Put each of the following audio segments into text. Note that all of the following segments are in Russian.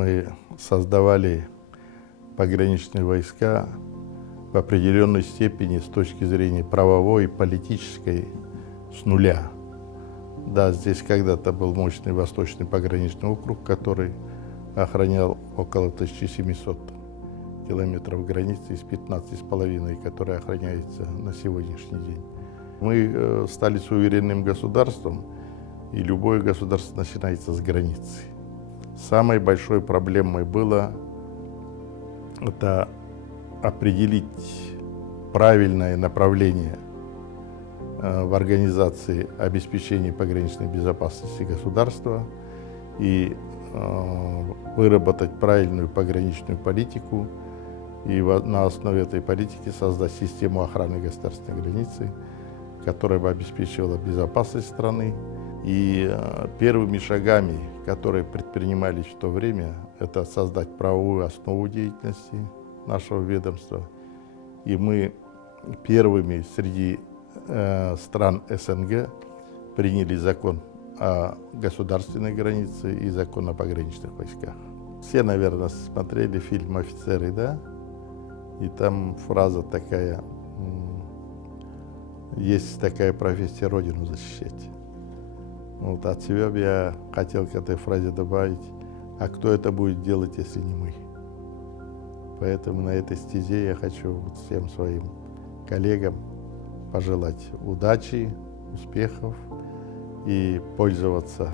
мы создавали пограничные войска в определенной степени с точки зрения правовой и политической с нуля. Да, здесь когда-то был мощный Восточный пограничный округ, который охранял около 1700 километров границы из 15,5, которая охраняется на сегодняшний день. Мы стали суверенным государством, и любое государство начинается с границы. Самой большой проблемой было это определить правильное направление в организации обеспечения пограничной безопасности государства и выработать правильную пограничную политику и на основе этой политики создать систему охраны государственной границы, которая бы обеспечивала безопасность страны. И первыми шагами, которые предпринимались в то время, это создать правовую основу деятельности нашего ведомства. И мы первыми среди стран СНГ приняли закон о государственной границе и закон о пограничных войсках. Все, наверное, смотрели фильм «Офицеры», да? И там фраза такая: есть такая профессия — Родину защищать. Вот от себя я хотел к этой фразе добавить: а кто это будет делать, если не мы? Поэтому на этой стезе я хочу всем своим коллегам пожелать удачи, успехов и пользоваться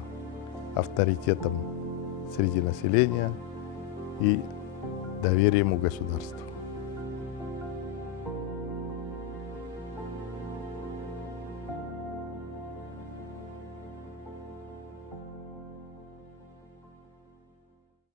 авторитетом среди населения и доверием у государства.